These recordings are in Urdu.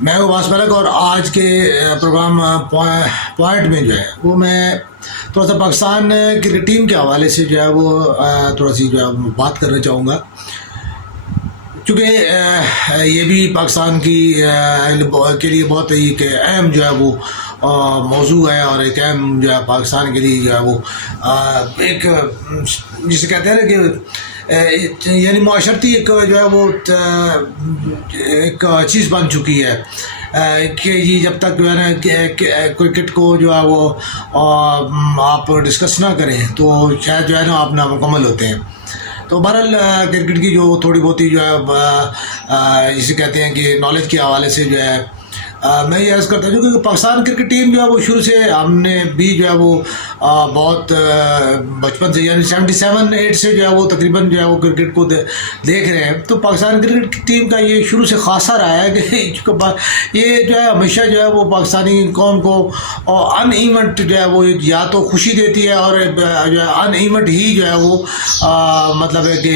میں ہوں عباس ملک، اور آج کے پروگرام پوائنٹ میں جو ہے وہ میں تھوڑا سا پاکستان کرکٹ ٹیم کے حوالے سے جو ہے وہ تھوڑا سی جو ہے بات کرنا چاہوں گا، چونکہ یہ بھی پاکستان کی کے لیے بہت ایک اہم جو ہے وہ موضوع ہے، اور ایک اہم جو ہے پاکستان کے لیے جو ہے وہ ایک جسے کہتے ہیں نا کہ یعنی معاشرتی ایک جو ہے وہ ایک چیز بن چکی ہے کہ یہ جب تک جو ہے نا کرکٹ کو جو ہے وہ آپ ڈسکس نہ کریں تو شاید جو ہے نا آپ نامکمل ہوتے ہیں۔ تو بہرحال کرکٹ کی جو تھوڑی بہت ہی جو ہے جسے کہتے ہیں کہ نالج کے حوالے سے جو ہے میں یہ عرض کرتا ہوں، کیونکہ پاکستان کرکٹ ٹیم جو ہے وہ شروع سے ہم نے بھی جو ہے وہ بہت بچپن سے یعنی 77-8 سے جو ہے وہ تقریباً جو ہے وہ کرکٹ کو دیکھ رہے ہیں۔ تو پاکستان کرکٹ ٹیم کا یہ شروع سے خاصہ رہا ہے کہ یہ جو ہے ہمیشہ جو ہے وہ پاکستانی قوم کو ان ایونٹ جو ہے وہ یا تو خوشی دیتی ہے، اور جو ہے ان ایونٹ ہی جو ہے وہ مطلب ہے کہ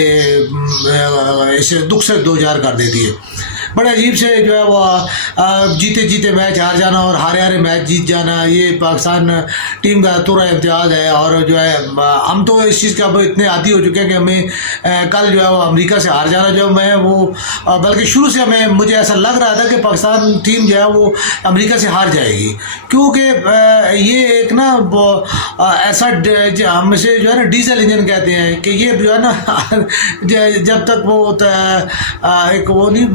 اسے دکھ سے دوچار کر دیتی ہے۔ بڑے عجیب سے جو ہے وہ جیتے جیتے میچ ہار جانا اور ہارے میچ جیت جانا، یہ پاکستان ٹیم کا تورا امتیاز ہے۔ اور جو ہے ہم تو اس چیز کا اب اتنے عادی ہو چکے ہیں کہ ہمیں کل جو ہے وہ امریکہ سے ہار جانا جو میں وہ بلکہ شروع سے مجھے ایسا لگ رہا تھا کہ پاکستان ٹیم جو ہے وہ امریکہ سے ہار جائے گی، کیونکہ یہ ایک نا ایسا ہم سے جو ہے نا ڈیزل انجن کہتے ہیں کہ یہ جو ہے نا جب تک وہ ایک وہ نہیں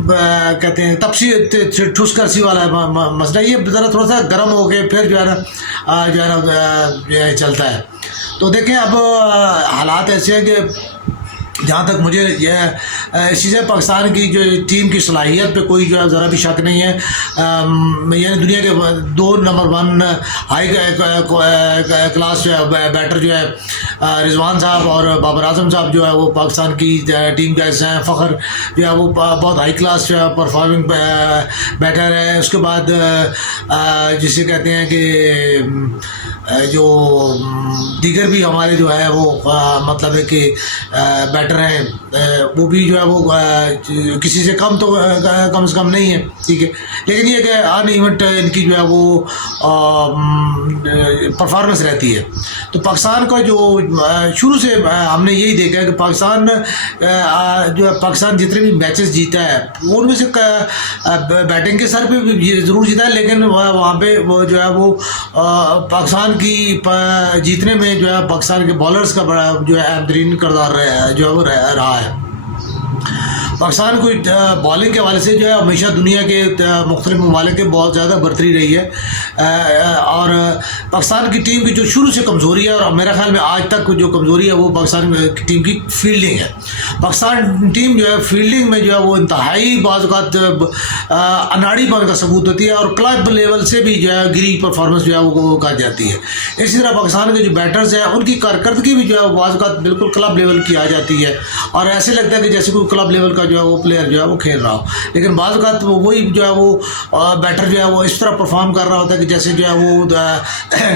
کہتے ہیں تپسی ٹھوس کرسی والا مسئلہ، یہ ذرا تھوڑا سا گرم ہو کے پھر جو ہے نا چلتا ہے۔ تو دیکھیں اب حالات ایسے ہیں کہ جہاں تک مجھے یہ اس چیزیں پاکستان کی جو ٹیم کی صلاحیت پہ کوئی جو ہے ذرا بھی شک نہیں ہے، یعنی دنیا کے 2 نمبر 1 ہائی کلاس جو ہے بیٹر جو ہے رضوان صاحب اور بابر اعظم صاحب جو ہے وہ پاکستان کی ٹیم کا حصہ ہیں۔ فخر جو ہے وہ بہت ہائی کلاس جو ہے پرفارمنگ بیٹر ہے۔ اس کے بعد جسے کہتے ہیں کہ جو دیگر بھی ہمارے جو ہے وہ مطلب ہے کہ بیٹر ہیں، وہ بھی جو ہے وہ کسی سے کم تو کم سے کم نہیں ہے، ٹھیک ہے، لیکن یہ کہ ان ایونٹ ان کی جو ہے وہ پرفارمنس رہتی ہے۔ تو پاکستان کا جو شروع سے ہم نے یہی دیکھا ہے کہ پاکستان جو ہے پاکستان جتنے بھی میچز جیتا ہے ان میں سے بیٹنگ کے سر پہ بھی ضرور جیتا ہے، لیکن وہاں پہ وہ جو ہے وہ پاکستان کی جیتنے میں جو ہے پاکستان کے بالرز کا بڑا جو ہے اہم ترین کردار جو ہے وہ رہا ہے۔ پاکستان کو بالنگ کے حوالے سے جو ہے ہمیشہ دنیا کے مختلف ممالک کے بہت زیادہ برتری رہی ہے، اور پاکستان کی ٹیم کی جو شروع سے کمزوری ہے اور میرا خیال میں آج تک جو کمزوری ہے وہ پاکستان کی ٹیم کی فیلڈنگ ہے۔ پاکستان ٹیم جو ہے فیلڈنگ میں جو ہے وہ انتہائی بعض اوقات اناڑی پن کا ثبوت ہوتی ہے، اور کلب لیول سے بھی جو ہے گری پرفارمنس جو ہے وہ کہی جاتی ہے۔ اسی طرح پاکستان کے جو بیٹرز ہیں ان کی کارکردگی بھی جو ہے بعض اوقات بالکل کلب لیول کی آ جاتی ہے، اور ایسے لگتا ہے کہ جیسے کوئی کلب لیول کا جو ہے وہ پلیئر جو ہے وہ کھیل رہا ہو، لیکن بعض اوقات وہی جو ہے وہ بیٹر جو ہے وہ اس طرح پرفارم کر رہا ہوتا ہے کہ جیسے جو ہے وہ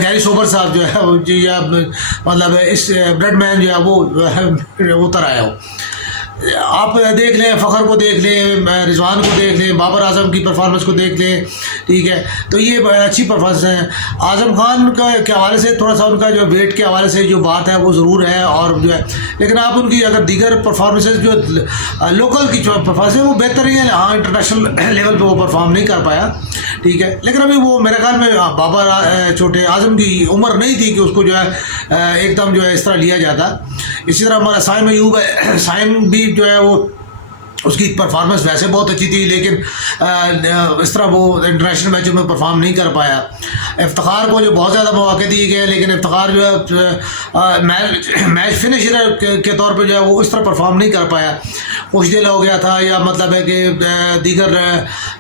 گیری سوبر صاحب جو ہے وہ یا مطلب اس بریڈ مین جو ہے وہ اتر آیا ہو۔ آپ دیکھ لیں، فخر کو دیکھ لیں، رضوان کو دیکھ لیں، بابر اعظم کی پرفارمنس کو دیکھ لیں، ٹھیک ہے، تو یہ اچھی پرفارمنس ہیں۔ اعظم خان کے حوالے سے تھوڑا سا ان کا جو ویٹ کے حوالے سے جو بات ہے وہ ضرور ہے، اور جو ہے لیکن آپ ان کی اگر دیگر پرفارمنسز جو لوکل کی جو پرفارمنس ہے وہ بہتر ہی ہے، ہاں انٹرنیشنل لیول پہ وہ پرفارم نہیں کر پایا، ٹھیک ہے، لیکن ابھی وہ میرے خیال میں بابر چھوٹے اعظم کی عمر نہیں تھی کہ اس کو جو ہے ایک دم جو ہے اس طرح لیا جاتا۔ اسی طرح ہمارا سائم ایوب ہے، سائم بھی جو ہے وہ اس کی پرفارمنس ویسے بہت اچھی تھی، لیکن اس طرح وہ انٹرنیشنل میچوں میں پرفارم نہیں کر پایا۔ افتخار کو جو بہت زیادہ مواقع دیے گئے، لیکن افتخار جو ہے میچ فنشر کے طور پہ جو ہے وہ اس طرح پرفارم نہیں کر پایا، خوش دل ہو گیا تھا، یا مطلب ہے کہ دیگر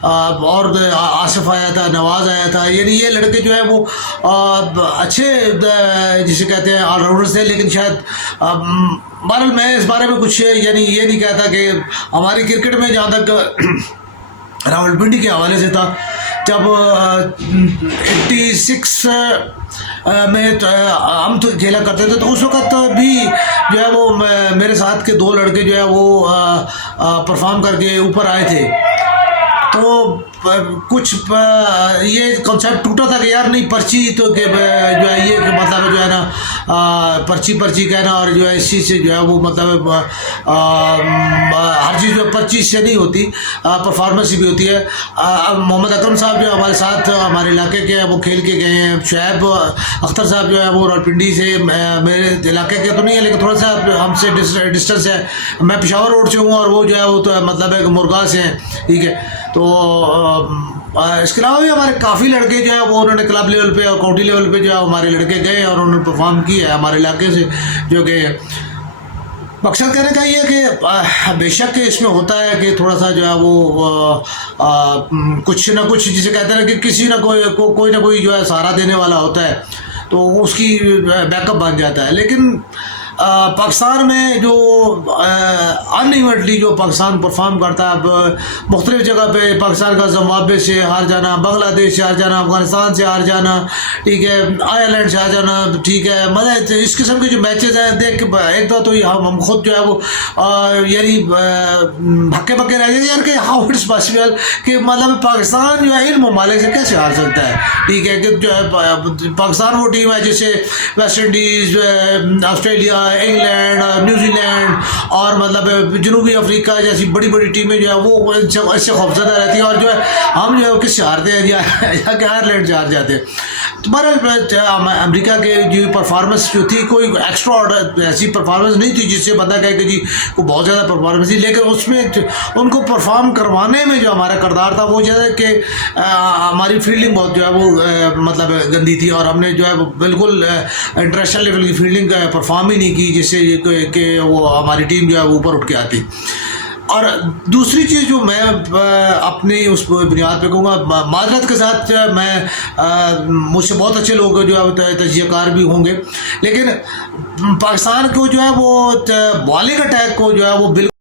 اور آصف آیا تھا، نواز آیا تھا، یعنی یہ لڑکے جو ہے وہ اچھے جسے کہتے ہیں آل راؤنڈرز تھے، لیکن شاید بہرحال میں اس بارے میں کچھ یعنی یہ نہیں کہتا کہ ہماری کرکٹ میں جہاں تک راولپنڈی کے حوالے سے تھا، جب 86 میں ہم تو کھیلا کرتے تھے تو اس وقت بھی جو ہے وہ میرے ساتھ کے 2 لڑکے جو ہے وہ پرفارم کر کے اوپر آئے تھے۔ تو کچھ یہ کنسیپٹ ٹوٹا تھا کہ یار نہیں پرچی تو کہ جو ہے یہ مطلب جو ہے نا پرچی کہنا اور جو ہے اس چیز سے جو ہے وہ مطلب ہر چیز جو پرچی سے نہیں ہوتی، پرفارمنس بھی ہوتی ہے۔ محمد اکرم صاحب جو ہمارے ساتھ ہمارے علاقے کے وہ کھیل کے گئے ہیں، شعیب اختر صاحب جو ہے وہ راولپنڈی سے، میرے علاقے کے تو نہیں ہے لیکن تھوڑا سا ہم سے ڈسٹینس ہے، میں پشاور روڈ سے ہوں اور وہ جو ہے وہ تو مطلب ہے کہ مرغا سے ہیں، ٹھیک ہے۔ تو اس کے علاوہ بھی ہمارے کافی لڑکے جو ہے وہ انہوں نے کلب لیول پہ اور کاؤنٹی لیول پہ جو ہے ہمارے لڑکے گئے اور انہوں نے پرفارم کیا ہے ہمارے علاقے سے جو گئے ہیں۔ مقصد کہنے کا یہ کہ بے شک اس میں ہوتا ہے کہ تھوڑا سا جو ہے وہ کچھ نہ کچھ جسے کہتے ہیں کہ کسی نہ کوئی نہ کوئی جو ہے سہارا دینے والا ہوتا ہے تو اس کی بیک اپ بن جاتا ہے۔ لیکن پاکستان میں جو ان ایونٹلی جو پاکستان پرفارم کرتا ہے مختلف جگہ پہ، پاکستان کا زمبابوے سے ہار جانا، بنگلہ دیش سے ہار جانا، افغانستان سے ہار جانا، ٹھیک ہے، آئرلینڈ سے ہار جانا، ٹھیک ہے، مطلب اس قسم کے جو میچز ہیں دیکھ ایک دو تو ہم خود جو ہے وہ یعنی بھکے بکے رہ گئے یار کہ ہاؤ اٹس پاسبل کہ مطلب پاکستان جو ہے ان ممالک سے کیسے ہار سکتا ہے، ٹھیک ہے، کہ جو ہے پاکستان وہ ٹیم ہے جیسے West Indies, Australia, England, New Zealand اور مطلب جنوبی افریقہ جیسی بڑی بڑی ٹیمیں جو ہے وہ اس سے خوفزدہ رہتی ہیں اور جو ہے ہم جو ہے کس سے ہارتے ہیں یا کہ آئرلینڈ سے ہار جاتے ہیں۔ تمہارا امریکہ کے جو پرفارمنس جو تھی کوئی ایکسٹرا آرڈر ایسی پرفارمنس نہیں تھی جس سے بندہ کہے کہ جی وہ بہت زیادہ پرفارمنس تھی، لیکن اس میں ان کو پرفارم کروانے میں جو ہمارا کردار تھا وہ جو ہے کہ ہماری فیلڈنگ بہت جو ہے وہ مطلب گندی تھی اور ہم نے جو ہے بالکل انٹرنیشنل لیول کی فیلڈنگ پرفارم ہی نہیں کی جس سے کہ وہ ہماری ٹیم جو ہے وہ اوپر اٹھ کے آتی۔ اور دوسری چیز جو میں اپنی اس بنیاد پہ کہوں گا، معذرت کے ساتھ میں مجھ سے بہت اچھے لوگ جو ہے تجزیہ کار بھی ہوں گے، لیکن پاکستان کو جو ہے وہ بالنگ اٹیک کو جو ہے وہ بالکل